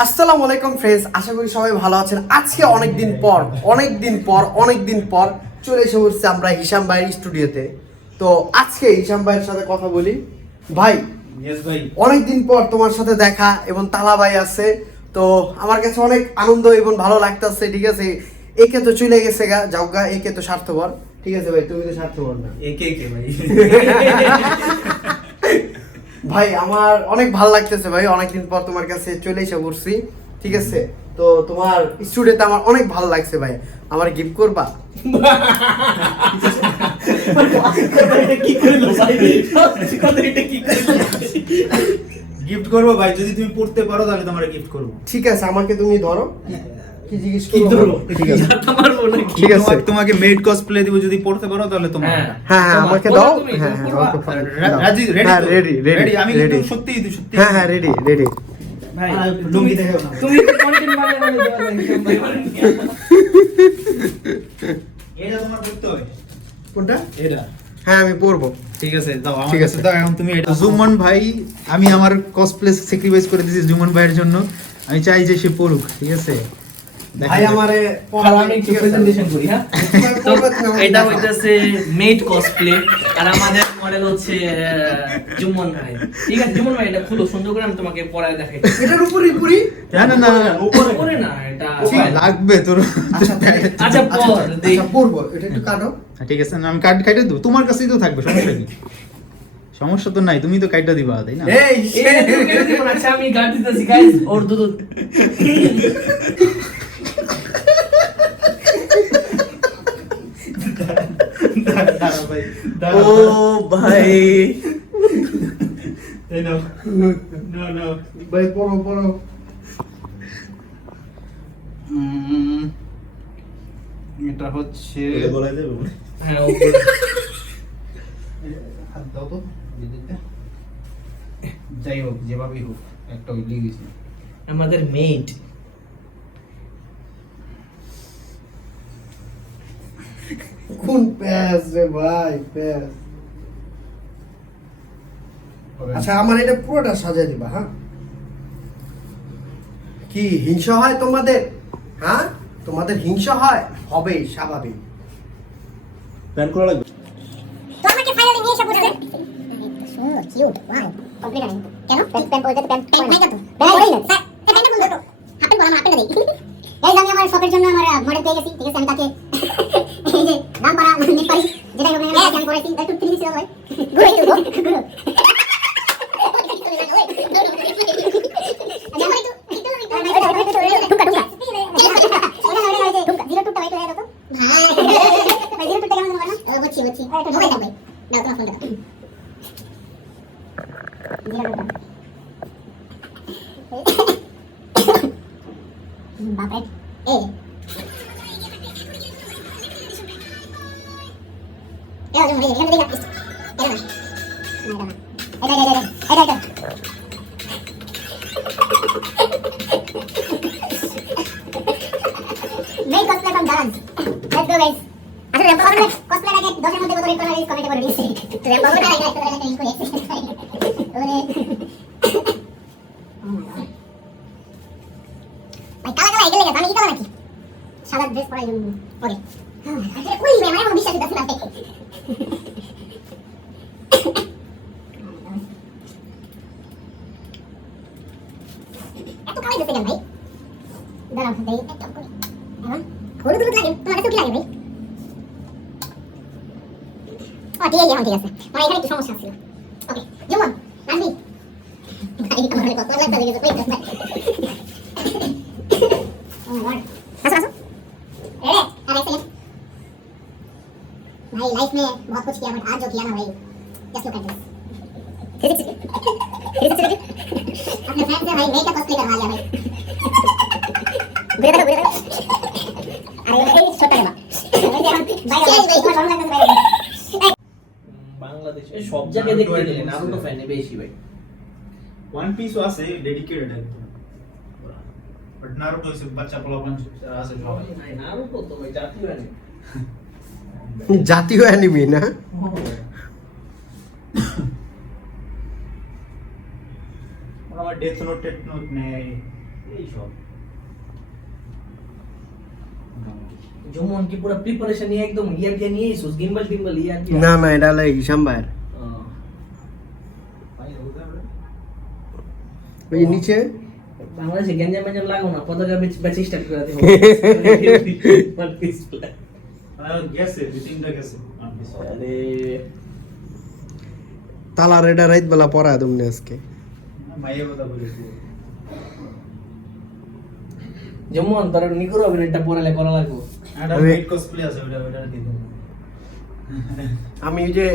আসসালামু আলাইকুম ফ্রেন্ডস, আশা করি সবাই ভালো আছেন। আজকে অনেক দিন পর চলে এসে পড়ছি আমরা হিশাম ভাইয়ের স্টুডিওতে। তো আজকে হিশাম ভাইয়ের সাথে কথা বলি। ভাই, ভাই অনেক দিন পর তোমার সাথে দেখা এবং তালা ভাই আছে, তো আমার কাছে অনেক আনন্দ এবং ভালো লাগতেছে। ঠিক আছে, একে তো চলে গেছে যাও গা, একে তো স্বার্থপর। ঠিক আছে ভাই, তুমি তো স্বার্থপর না। একে ভাই ভাই আমার অনেক ভালো লাগতেছে ভাই, অনেকদিন পর তোমার কাছে চলে এসে পড়ছি। ঠিক আছে, তো তোমার স্টুডিওতে আমার অনেক ভালো লাগছে ভাই। আমার গিফট করবা? গিফট করবো ভাই, যদি তুমি পড়তে পারো তাহলে তোমার গিফট করবো। ঠিক আছে, আমাকে তুমি ধরো। কি জিজ্ঞেস কি করবো? ধরো? ঠিক আছে, ঠিক আছে, তোমাকে মেড কসপ্লে দিব, যদি পড়তে পারো তাহলে তোমার। হ্যাঁ হ্যাঁ, আমাকে দাও। হ্যাঁ হ্যাঁ, ওকে রাজি? হ্যাঁ, রেডি রেডি? আমি কিন্তু রেডি। সত্যি সত্যি। হ্যাঁ হ্যাঁ, রেডি রেডি। ভাই লুঙ্গি দেখাও না। তুমি তো কন্টেন্ট বানিয়ে এটা তোমার পড়তে হয়। কোনটা? এটা হ্যাঁ, আমি পড়বো। ঠিক আছে, দাও আমার ঠিক কাছে আছে। দাও। এখন তুমি এটা জুমন ভাই, আমি আমার কসপ্লে স্যাক্রিফাইস করে দিয়েছি জুমন ভাইয়ের জন্য। আমি চাই যে সে পড়ুক। ঠিক আছে, ভাই আমারে আমি একটু প্রেজেন্টেশন করি। হ্যাঁ, তো এটা হইতাছে মেড কসপ্লে, আর আমাদের মডেল হচ্ছে জুমন ভাই। ঠিক আছে জুমন ভাই, এটা খুলো সুন্দর করে, আমি তোমাকে পড়ায় দেখাই। এটার উপরে পুরি। না না না না, উপরে না, এটা লাগবে তোর। আচ্ছা আচ্ছা পড় দেখ। আচ্ছা, পড়বো। এটা একটু কাটো। ঠিক আছে, না আমি কাট কাটে দেবো, তোমার কাছেই তো থাকবে, সমস্যা নেই। সমস্যা তো নাই, তুমি তো কাটটা দিবা, তাই না? এই এটা তুমি কেটে দিবো না। আচ্ছা আমি গার্ড দিতেছি গাইস, ওর দুধ দাঁড়া ভাই, ও ভাই, এই নাও। না না ভাই পড়ো পড়ো। এটা হচ্ছে হ্যাঁ উপরে। হাত দাও তো দিদিতে। যাই হোক, যেভাবেই হোক, একটা ওই লিখেছি। আমাদের মেড কোন প্যাস রে ভাই, প্যাস। আচ্ছা, আমার এটা পুরোটা সাজিয়ে দিবা। হ্যাঁ, কি হিংসা হয় তোমাদের? হ্যাঁ, তোমাদের হিংসা হয়? হবে, স্বাভাবিক। প্যান করা লাগবে তো আমাকে ফাইনালি নিয়ে এসে বসে সুন্দর কিউট ওয়াও কমপ্লিট আনি কেন প্যান্ট পরে যেতে প্যান্ট নাই তো পরেই না স্যার প্যান্টটা খুলতো তো হাফেন বলা হাফেন দেই গাইস, আমি আমার শপের জন্য আমার মডেল পেয়ে গেছি। ঠিক আছে, আমি তাকে এই যে নাম পারা নেপালি যেটাই হোক না আমি করেছি, একটু ফিনিশ দিও ভাই। গুলো গুলো বাপরে এই এরা জন্য এখানে দেখা এটা না এটা make cosplay from dance let's go guys. আচ্ছা র্যাম্প করলে কসপ্লে আগে 10 এর মধ্যে কত রেট করা গাইস কমেন্টে করে দিয়েছি। র্যাম্প করলে আগে একটা লিংক করে ওরে ভাই কালা কালা এগেলে গেছে, আমি কি কালা নাকি? সাদা ড্রেস পরাই পরে আচ্ছা কই রে আমার বিশ্বাস হচ্ছে না। এত কালাই দিতে কেন ভাই? দাঁড়াও দেই একটা করে এখন হলুদ হলুদ লাগে, তোমার কাছে কি লাগে ভাই? ঠিক আছে, এখন ঠিক আছে। মানে এখানে একটু সমস্যা ছিল। ওকে যেমন রানবি ভাই আমার কত লাগতে লেগেছে কই আসো আসো रेडी अरे एक सेकंड भाई, लाइफ में बहुत कुछ किया बट आज जो किया ना भाई, जस्ट लुक एट दिस अपने फ्रेंड से भाई मेक का कॉस्प्ले करवा लिया भाई। बुरा अरे भाई छोटा है भाई বাংলাদেশ এই সব জায়গায় দেখতে গেলে নারুতো ফ্যান বেশি ভাই। ওয়ান পিসও আছে ডেডিকেটেড একদম, বাট নারুটো হইছে বাচ্চা পোলাপান আছে সবাই। নারুতো তো ভাই জাতীয় অ্যানিমে। জাতীয় অ্যানিমে না? আমার ডেথ নোট নেই এই সব জুমন কি পুরো প্রিপারেশন নিয়ে একদম ইয়ার কে নিয়ে এসেছিস গিম্বল টিম্বল ইয়ার কি না না এটা হলো হিসাম ভাইয়ের ওই যে নিচে বাংলাদেশে গেঞ্জাম মেঞ্জাম লাগো না পতাকা বেচে স্টার্ট করে দেবো ওয়ান পিস গেছে দুই তিনটা গেছে one piece। আরে তালার এটা রাত বেলা পড়া তুমি আজকে মাইয়া কথা বলেছি জুমন তোর নিকুর অভিনয়টা পড়ালে করা লাগবে একটা আমি- মেড কসপ্লে আছে ওটা দিয়ে দেবো আমি ওই যে